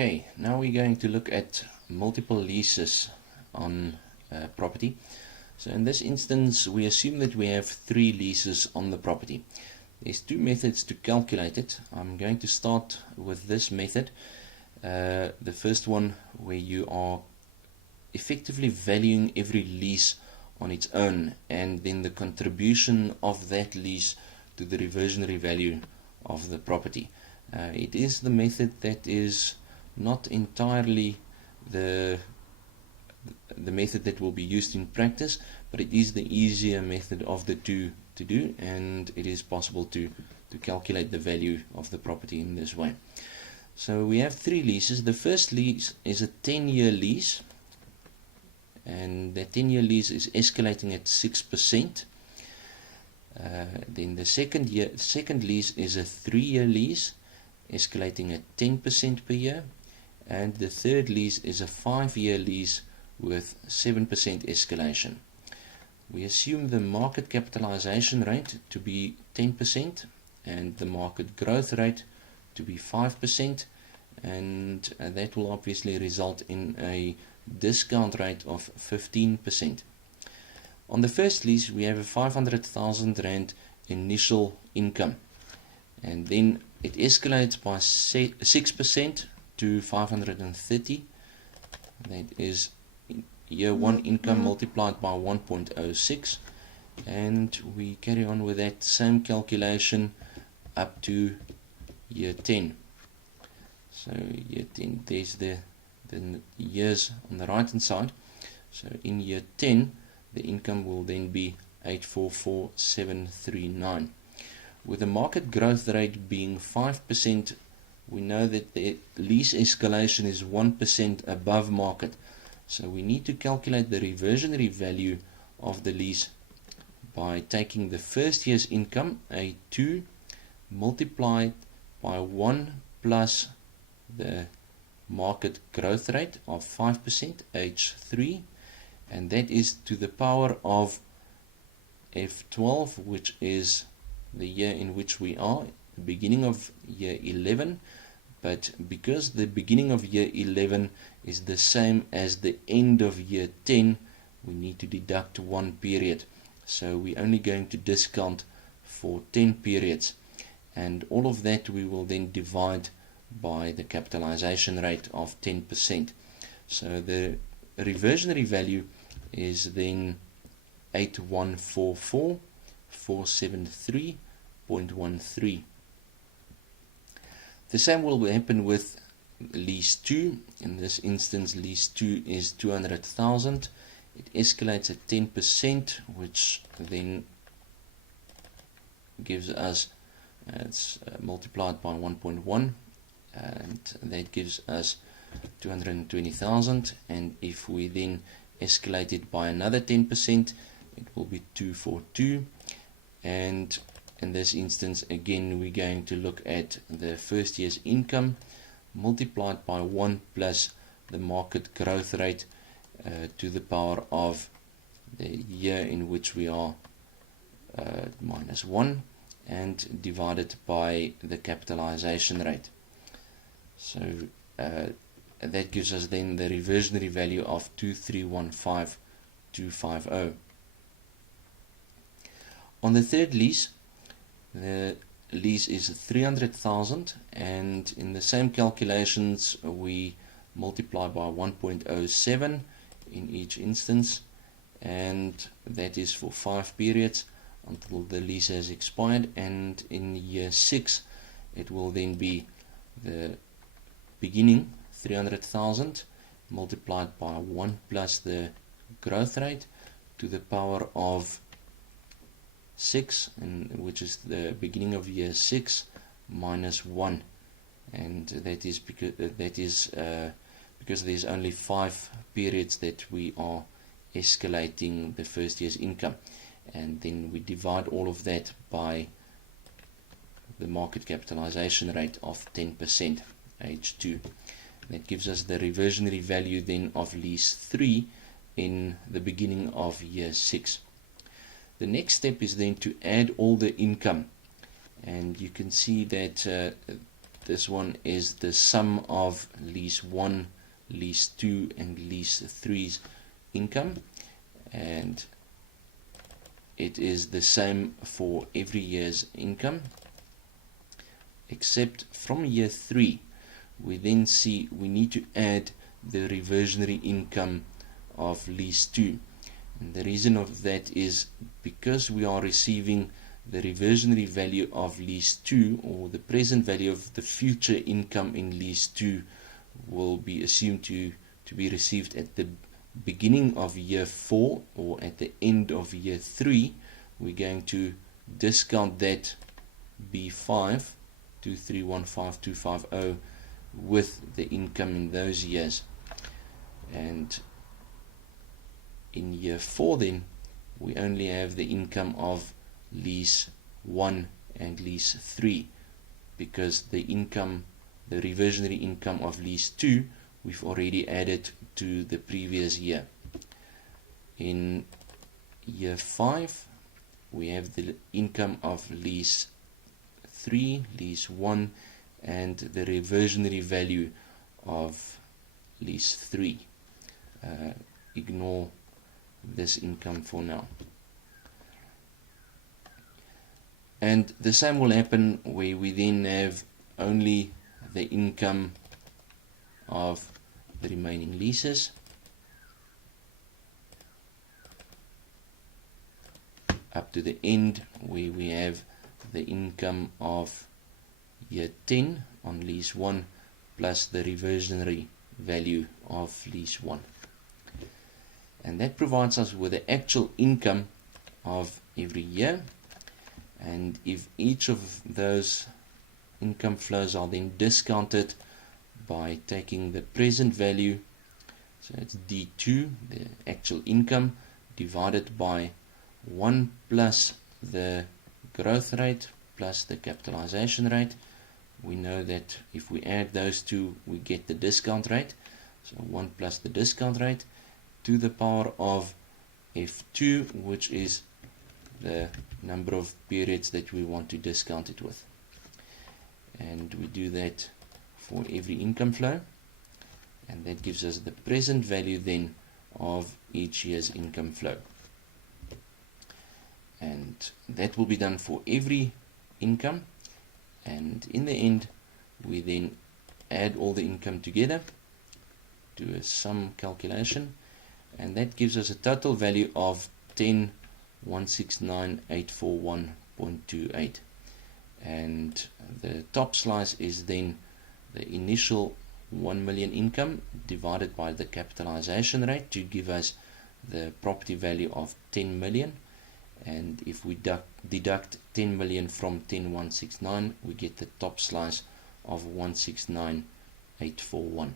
Okay, now we're going to look at multiple leases on property. So in this instance, we assume that we have 3 leases on the property. There's 2 methods to calculate it. I'm going to start with this method. The first one, where you are effectively valuing every lease on its own, and then the contribution of that lease to the reversionary value of the property. It is the method that is not entirely the method that will be used in practice, but it is the easier method of the two to do, and it is possible to calculate the value of the property in this way. So we have 3 leases. The first lease is a 10-year lease, and the 10-year lease is escalating at 6%. Then the second lease is a 3-year lease, escalating at 10% per year, and the third lease is a 5-year lease with 7% escalation. We assume the market capitalization rate to be 10% and the market growth rate to be 5%, and that will obviously result in a discount rate of 15%. On the first lease, we have a 500,000 Rand initial income, and then it escalates by 6% to 530. That is year 1 income multiplied by 1.06, and we carry on with that same calculation up to year 10. So year 10, there's the years on the right hand side. So in year 10, the income will then be 844,739. With the market growth rate being 5%, we know that the lease escalation is 1% above market. So we need to calculate the reversionary value of the lease by taking the first year's income, A2, multiplied by 1 plus the market growth rate of 5%, H3, and that is to the power of F12, which is the year in which we are, the beginning of year 11, but because the beginning of year 11 is the same as the end of year 10, we need to deduct 1 period. So we're only going to discount for 10 periods, and all of that we will then divide by the capitalization rate of 10%. So the reversionary value is then 8144473.13. The same will happen with lease 2. In this instance, lease 2 is 200,000. It escalates at 10%, which then gives us, it's multiplied by 1.1, and that gives us 220,000. And if we then escalate it by another 10%, it will be 242. And in this instance, again, we're going to look at the first year's income multiplied by 1 plus the market growth rate to the power of the year in which we are, minus 1, and divided by the capitalization rate. So that gives us then the reversionary value of 2315250. On the third lease, the lease is 300,000, and in the same calculations we multiply by 1.07 in each instance, and that is for 5 periods until the lease has expired. And in year 6 it will then be the beginning 300,000 multiplied by 1 plus the growth rate to the power of 6, and which is the beginning of year 6 minus 1, and that is because there's only 5 periods that we are escalating the first year's income, and then we divide all of that by the market capitalization rate of 10%, H2. That gives us the reversionary value then of lease 3 in the beginning of year 6. The next step is then to add all the income, and you can see that this one is the sum of lease 1, lease 2 and lease 3's income, and it is the same for every year's income, except from year 3 we then see we need to add the reversionary income of lease 2. And the reason of that is because we are receiving the reversionary value of lease 2, or the present value of the future income in lease 2 will be assumed to be received at the beginning of year 4 or at the end of year 3. We're going to discount that B5 2315250 with the income in those years. And in year 4 then we only have the income of lease 1 and lease 3, because the reversionary income of lease 2 we've already added to the previous year. In year 5 we have the income of lease 3, lease 1 and the reversionary value of lease 3. Ignore this income for now. And the same will happen where we then have only the income of the remaining leases up to the end, where we have the income of year 10 on lease 1 plus the reversionary value of lease 1. And that provides us with the actual income of every year. And if each of those income flows are then discounted by taking the present value, so it's D2, the actual income, divided by 1 plus the growth rate plus the capitalization rate, we know that if we add those two we get the discount rate. So 1 plus the discount rate to the power of F2, which is the number of periods that we want to discount it with. And we do that for every income flow, and that gives us the present value then of each year's income flow. And that will be done for every income, and in the end we then add all the income together, do a sum calculation, and that gives us a total value of 10,169,841.28. and the top slice is then the initial 1 million income divided by the capitalization rate to give us the property value of 10 million. And if we deduct 10 million from 10,169, we get the top slice of 169,841.